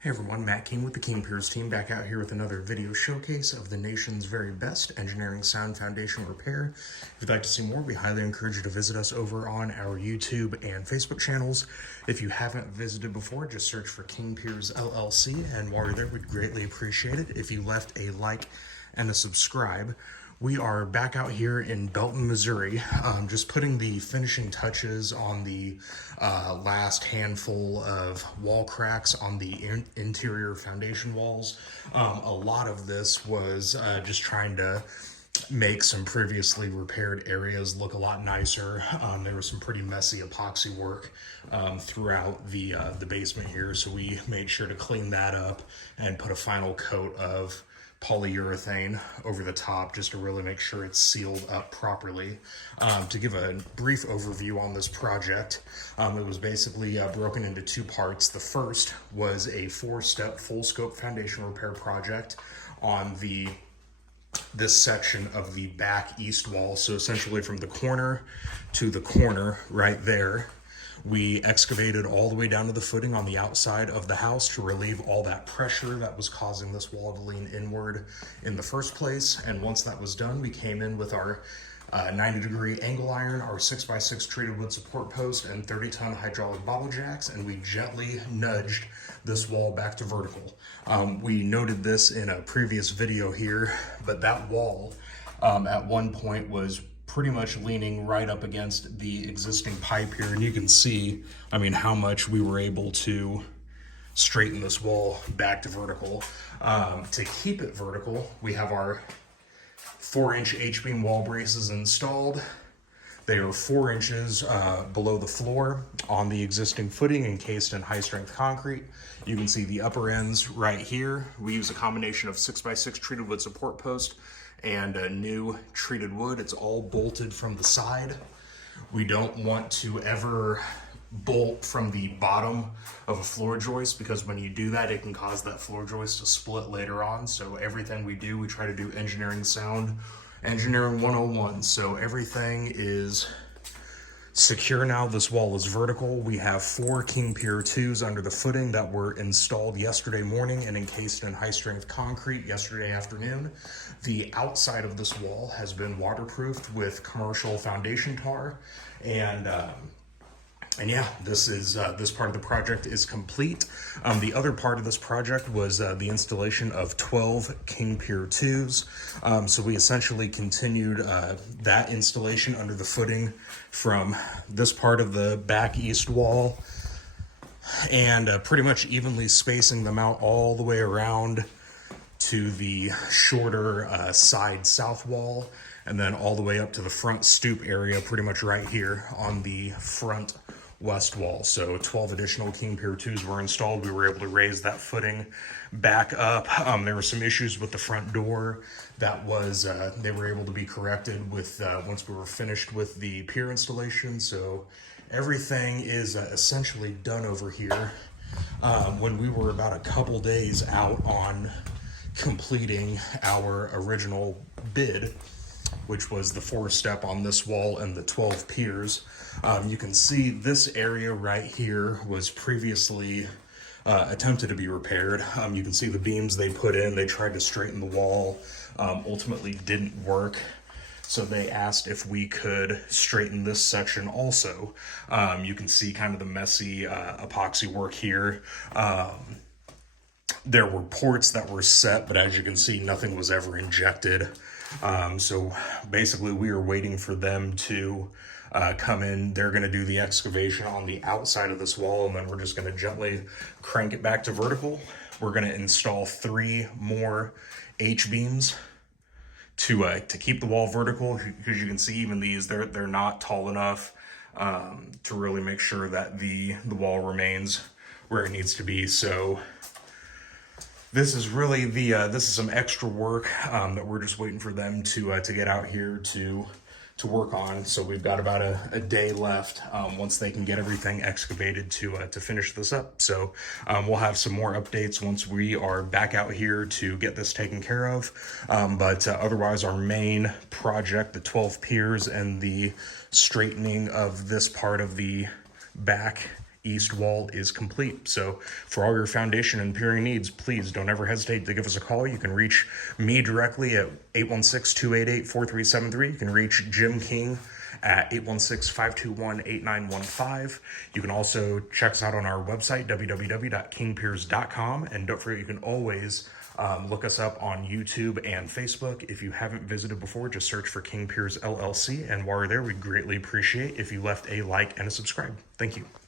Hey everyone, Matt King with the King Piers team back out here with another video showcase of the nation's very best engineering sound foundation repair. If you'd like to see more, we highly encourage you to visit us over on our YouTube and Facebook channels. If you haven't visited before, just search for King Piers LLC, and while you're there, we'd greatly appreciate it if you left a like and a subscribe. We are back out here in Belton, Missouri, just putting the finishing touches on the last handful of wall cracks on the interior foundation walls. A lot of this was just trying to make some previously repaired areas look a lot nicer. There was some pretty messy epoxy work throughout the basement here, so we made sure to clean that up and put a final coat of polyurethane over the top just to really make sure it's sealed up properly. To give a brief overview on this project, it was basically broken into two parts. The first was a 4-step full scope foundation repair project on this section of the back east wall. So essentially from the corner to the corner right there, we excavated all the way down to the footing on the outside of the house to relieve all that pressure that was causing this wall to lean inward in the first place. And once that was done, we came in with our 90-degree angle iron, our 6x6 treated wood support post, and 30-ton hydraulic bobble jacks, and we gently nudged this wall back to vertical. We noted this in a previous video here, but that wall at one point was pretty much leaning right up against the existing pipe here, and you can see, how much we were able to straighten this wall back to vertical. To keep it vertical, we have our 4-inch H-beam wall braces installed. They are 4 inches below the floor on the existing footing, encased in high-strength concrete. You can see the upper ends right here. We use a combination of 6x6 treated wood support post and a new treated wood. It's all bolted from the side. We don't want to ever bolt from the bottom of a floor joist, because when you do that, it can cause that floor joist to split later on. So everything we do, we try to do engineering 101. So everything is secure now. This wall is vertical. We have 4 King Pier 2s under the footing that were installed yesterday morning and encased in high strength concrete yesterday afternoon. The outside of this wall has been waterproofed with commercial foundation tar, and yeah, this part of the project is complete. The other part of this project was the installation of 12 King Pier 2s. So we essentially continued that installation under the footing from this part of the back east wall, and pretty much evenly spacing them out all the way around to the shorter side south wall, and then all the way up to the front stoop area, pretty much right here on the front west wall. So 12 additional King Pier 2s were installed. We were able to raise that footing back up. There were some issues with the front door that was they were able to be corrected with once we were finished with the pier installation. So everything is essentially done over here. When we were about a couple days out on completing our original bid, which was the 4-step on this wall and the 12 piers, you can see this area right here was previously attempted to be repaired. You can see the beams they put in. They tried to straighten the wall, ultimately didn't work. So they asked if we could straighten this section also. You can see kind of the messy epoxy work here. There were ports that were set, but as you can see, nothing was ever injected. So basically we are waiting for them to come in. They're going to do the excavation on the outside of this wall, and then we're just going to gently crank it back to vertical. We're going to install 3 more H-beams to keep the wall vertical, because you can see even these, they're not tall enough to really make sure that the wall remains where it needs to be. So this is really this is some extra work that we're just waiting for them to get out here to work on. So we've got about a day left once they can get everything excavated to finish this up. So we'll have some more updates once we are back out here to get this taken care of. But otherwise, our main project, the 12 piers and the straightening of this part of the back east wall is complete. So for all your foundation and piering needs, please don't ever hesitate to give us a call. You can reach me directly at 816-288-4373. You can reach Jim King at 816-521-8915. You can also check us out on our website, www.kingpiers.com. And don't forget, you can always look us up on YouTube and Facebook. If you haven't visited before, just search for King Piers LLC. And while you're there, we'd greatly appreciate if you left a like and a subscribe. Thank you.